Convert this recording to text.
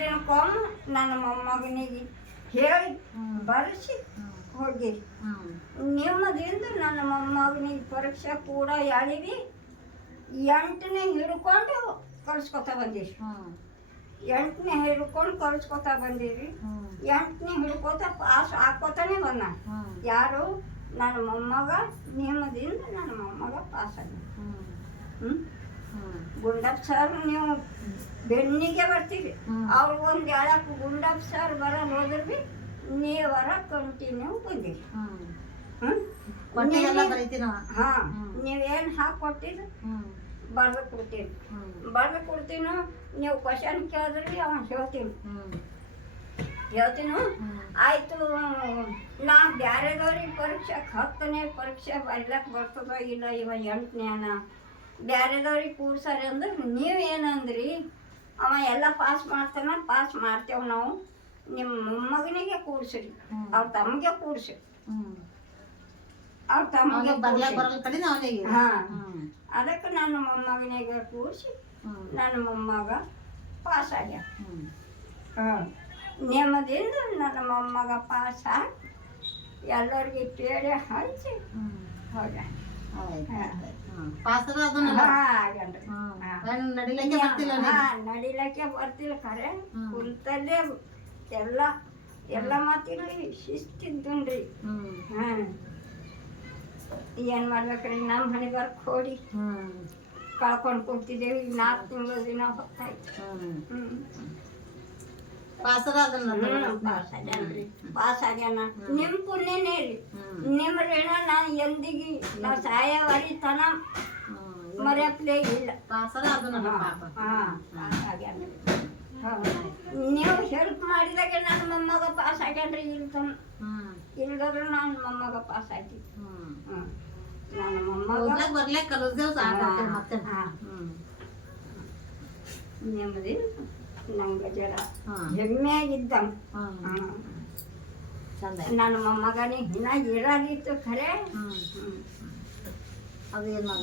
ದಿನಕ್ಕೊಮ್ಮೆ ನನ್ನ ಮೊಮ್ಮಗನಿಗೆ ಹೇಳಿ ಬರೆಸಿ ಹೋಗಿ ನೆಮ್ಮದಿಯಿಂದ ನನ್ನ ಮೊಮ್ಮಗನಿಗೆ ಪರೀಕ್ಷೆ ಕೂಡ ಹೇಳಿವಿ. 8ನೇ ಹಿಡ್ಕೊಂಡು ಕಳ್ಸ್ಕೊತಾ ಬಂದೀವಿ. 8ನೇ ಹಿಡ್ಕೊಂಡು ಕಳ್ಸ್ಕೊತಾ ಬಂದೀವಿ. 8ನೇ ಹಿಡ್ಕೋತ ಪಾಸ್ ಹಾಕೋತಾನೆ ಬಂದ. ಯಾರು? ನನ್ನ ಮೊಮ್ಮಗ. ನೆಮ್ಮದಿಯಿಂದ ನನ್ನ ಮೊಮ್ಮಗ ಪಾಸ್ ಆಗಿ. ಗುಂಡಪ್ಪ ಸರ್ ನೀವು ಬೆನ್ನಿಗೆ ಬರ್ತೀವಿ. ಅವ್ರಿಗೊಂದು ಹೇಳಕ್ಕೆ ಗುಂಡಪ್ಪ ಸರ್ ಬರೋದು ಹೋದ್ರೆ ಭೀ ನೀವರ ಕಂಟಿನ್ಯೂ ಬಂದಿರಿ. ಹಾಂ, ನೀವೇನು ಹಾಕೊಟ್ಟಿದ್ದು ಬರ್ದು ಕೊಡ್ತೀನಿ. ಬರ್ದು ಕೊಡ್ತೀನೋ ನೀವು ಕ್ವಶನ್ ಕೇಳಿದ್ರಿ ಅವನು ಹೇಳ್ತೀನು. ಆಯಿತು, ನಾ ಬ್ಯಾರೆದವ್ರಿಗೆ ಪರೀಕ್ಷೆ 10ನೇ ಪರೀಕ್ಷೆ ಬರ್ಲಕ್ಕೆ ಬರ್ತದೋ ಇಲ್ಲ, ಇವ 8ನೇನ ಬ್ಯಾರೆದವ್ರಿಗೆ ಕೂಡ್ಸಾರಿ ಅಂದ್ರೆ ನೀವೇನಂದ್ರಿ, ಅವ ಎಲ್ಲ ಪಾಸ್ ಮಾಡ್ತಾನ, ಪಾಸ್ ಮಾಡ್ತೇವೆ ನಾವು, ನಿಮ್ಮ ಮೊಮ್ಮಗನಿಗೆ ಕೂಡ್ಸಿರಿ, ಅವ್ರ ತಮ್ಮಗೆ ಕೂಡ್ಸಿ, ಅವ್ರ ತಮ್ಮಗೆ ಹಾಂ. ಅದಕ್ಕೆ ನನ್ನ ಮೊಮ್ಮಗನಿಗೆ ಕೂಡಿಸಿ ನನ್ನ ಮೊಮ್ಮಗ ಪಾಸ್ ಆಗ್ಯಾರ. ಹಾಂ, ನೆಮ್ಮದಿಯಿಂದ ನನ್ನ ಮೊಮ್ಮಗ ಪಾಸ್ ಆಗಿ ಎಲ್ಲರಿಗೆ ಪೇಡೆ ಹಂಚಿ ಹೋಗ್ಯ. ನಡಿಲಕ್ಕೆ ಬರ್ತಿಲ್ಲ ಖರೆ, ಕುಂತಲ್ಲೇ ಎಲ್ಲ ಮಾತಿಲ್ರಿ ಶಿಸ್ತಿದ್ದುನ್ರಿ. ಹಾಂ, ಏನು ಮಾಡ್ಬೇಕ್ರಿ, ನಮ್ಮ ಹಣೆ ಬರ್ಕ್ ಹೋಡಿ ಕಳ್ಕೊಂಡು ಕೊಡ್ತಿದ್ದೇವೆ. 4 ತಿಂಗಳ ದಿನ ಹೊತ್ತಾಯ್ತು. ಪಾಸ್ ಆಗ್ಯಾನ. ನಿಮ್ಮ ಪುಣ್ಯನೇ ರೀ, ನಿಮ್ಮ ಋಣ ನಾನು ಎಂದಿಗೆ ನಾ ಸಾಯವರಿ ತನ ಮರೆಯಪ್ಲೇ ಇಲ್ಲ. ನೀವು ಹೆಲ್ಪ್ ಮಾಡಿದಾಗ ನನ್ನ ಮೊಮ್ಮಗ ಪಾಸ್ ಆಗ್ಯಾನ್ರಿ. ಇಲ್ದಾದ್ರೂ ನನ್ನ ಮೊಮ್ಮಗ ಪಾಸ್ ಆಯ್ತು. ನನ್ನ ಮೊಮ್ಮಗ ನೆಮ್ಮದಿ ನಂಗೆ ಜರ ಹೆಮ್ಮೆಯಾಗಿದ್ದಂಗೆ. ನನ್ನ ಮೊಮ್ಮಗನಿಗೆ ಹಿನ ಇರೋದಿತ್ತು ಖರೆ. ಅದೇನು